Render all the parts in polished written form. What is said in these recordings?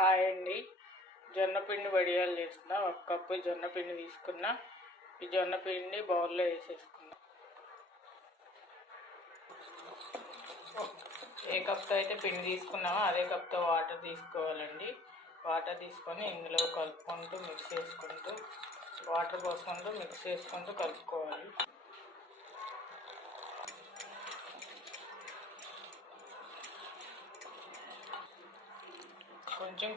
Hi అండి. జొన్నపిండి వడియాలు చేస్తున్నా. 1 కప్పు జొన్నపిండి తీసుకున్నా. ఈ జొన్నపిండి బౌల్లో వేసేసుకున్నా. ఏ కప్తో అయితే పిండి తీసుకున్నామో అదే కప్తో వాటర్ తీసుకోవాలండి. వాటర్ తీసుకొని ఇందులో కలుపుకుంటూ మిక్స్ చేసుకుంటూ వాటర్ పోసుకుంటూ మిక్స్ చేసుకుంటూ కలుపుకోవాలి.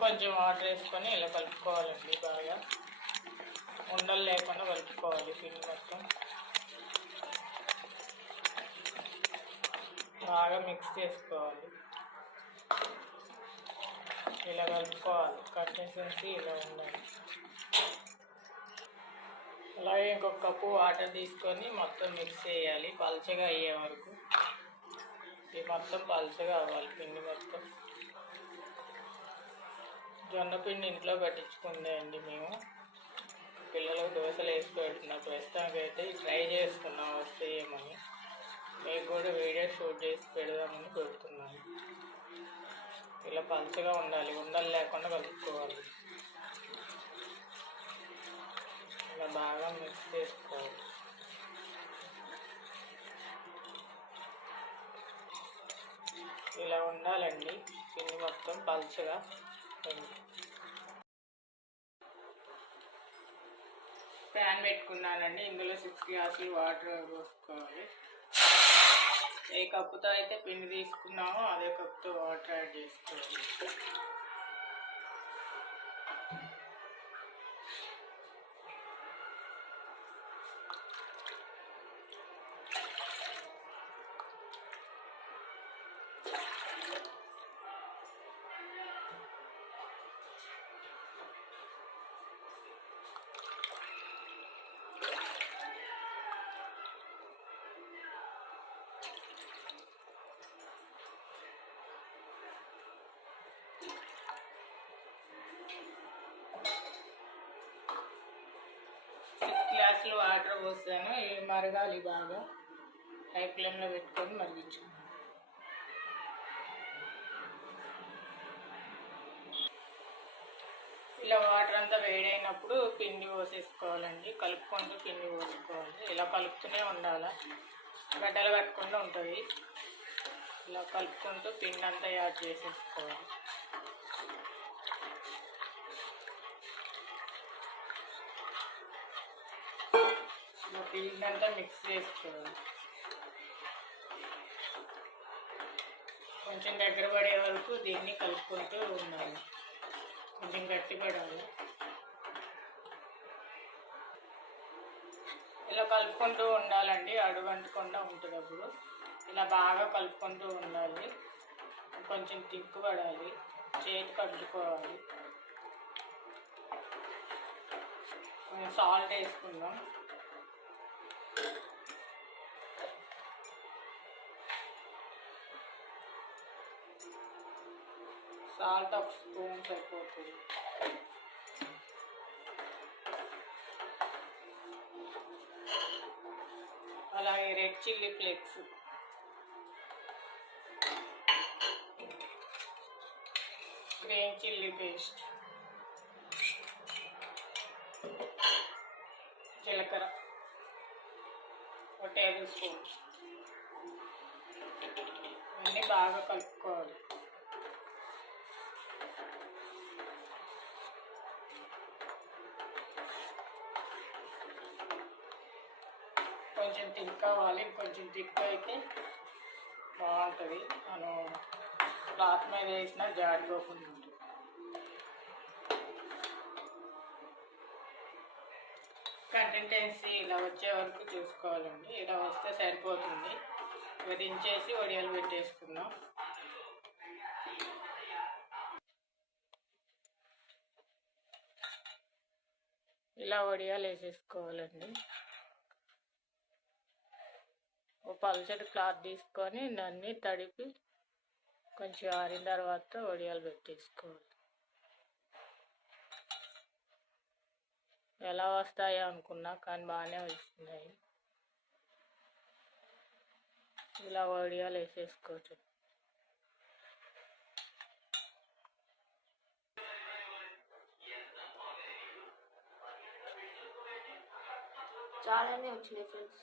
కొంచెం వాటర్ వేసుకొని ఇలా కలుపుకోవాలండి. బాగా ఉండలు లేకుండా కలుపుకోవాలి. పిండి మొత్తం బాగా మిక్స్ చేసుకోవాలి. ఇలా కలుపుకోవాలి. కన్సిస్టెన్సీ ఇలా ఉండాలి. అలాగే ఇంకొక కప్పు వాటర్ తీసుకొని మొత్తం మిక్స్ చేయాలి పల్చగా అయ్యే వరకు. ఇది మొత్తం పల్చగా అవ్వాలి పిండి మొత్తం. జొన్నపిండి ఇంట్లో పట్టించుకుందే అండి మేము. పిల్లలకు దోశలు వేసి పెడుతున్నాం. ప్రస్తుతానికైతే ట్రై చేస్తున్నాం వస్తాయేమని. మీకు కూడా వీడియో షూట్ చేసి పెడదామని పెడుతున్నాను. ఇలా పల్చగా ఉండాలి. ఉండలు లేకుండా కలుపుకోవాలి. ఇలా బాగా మిక్స్ చేసుకోవాలి. ఇలా ఉండాలండి పిండి మొత్తం పల్చగా. ప్యాన్ పెట్టుకున్నానండి. ఇందులో 6 గ్లాసులు వాటర్ పోసుకోవాలి. ఏ కప్పుతో అయితే పిండి తీసుకున్నామో అదే కప్పుతో వాటర్ యాడ్ చేసుకోవాలి. గ్లాసులు వాటర్ పోసాను. ఇవి మరగాలి బాగా. హై ఫ్లేమ్లో పెట్టుకొని మరిగించుకున్నాను. ఇలా వాటర్ అంతా వేడైనప్పుడు పిండి పోసేసుకోవాలండి. కలుపుకుంటూ పిండి పోసుకోవాలి. ఇలా కలుపుతూనే ఉండాలి. గడ్డలు కట్టకుండా ఉంటుంది. ఇలా కలుపుకుంటూ పిండి అంతా యాడ్ చేసేసుకోవాలి. పిండి అంతా మిక్స్ చేసుకోవాలి. కొంచెం దగ్గర పడే వరకు దీన్ని కలుపుకుంటూ ఉండాలి. కొంచెం గట్టి పడాలి. ఇలా కలుపుకుంటూ ఉండాలండి. అడుగంటకుండా ఉంటుంది. అప్పుడు ఇలా బాగా కలుపుకుంటూ ఉండాలి. కొంచెం తిక్కు పడాలి. చేతి కట్టుకోవాలి. కొంచెం సాల్ట్ వేసుకుందాం. సాల్ట్ 1 స్పూన్ సరిపోతుంది. అలాగే red chilli flakes, green chilli paste, జీలకర్ర 1 టేబుల్ స్పూన్. ఇవన్నీ బాగా కలుపుకోవాలి. కొంచెం థిక్ కావాలి. కొంచెం థిక్ అయితే బాగుంటుంది. మనం క్లాత్ మీద వేసినా జాడిపోకుండా ఉంటుంది. కన్సిస్టెన్సీ ఇలా వచ్చే వరకు చూసుకోవాలండి. ఇలా వస్తే సరిపోతుంది. ఇక దించేసి వడియాలు పెట్టేసుకుందాం. ఇలా వడియాలు వేసేసుకోవాలండి. ఒక పల్చటి క్లాత్ తీసుకొని దాన్ని తడిపి కొంచెం ఆరిన తర్వాత వడియాలు పెట్టేసుకోవాలి. ఎలా వస్తాయో అనుకున్నా కానీ బాగానే వస్తున్నాయి. ఇలా వడియాలు వేసేసుకోవచ్చు. చాలానే వచ్చినాయి ఫ్రెండ్స్.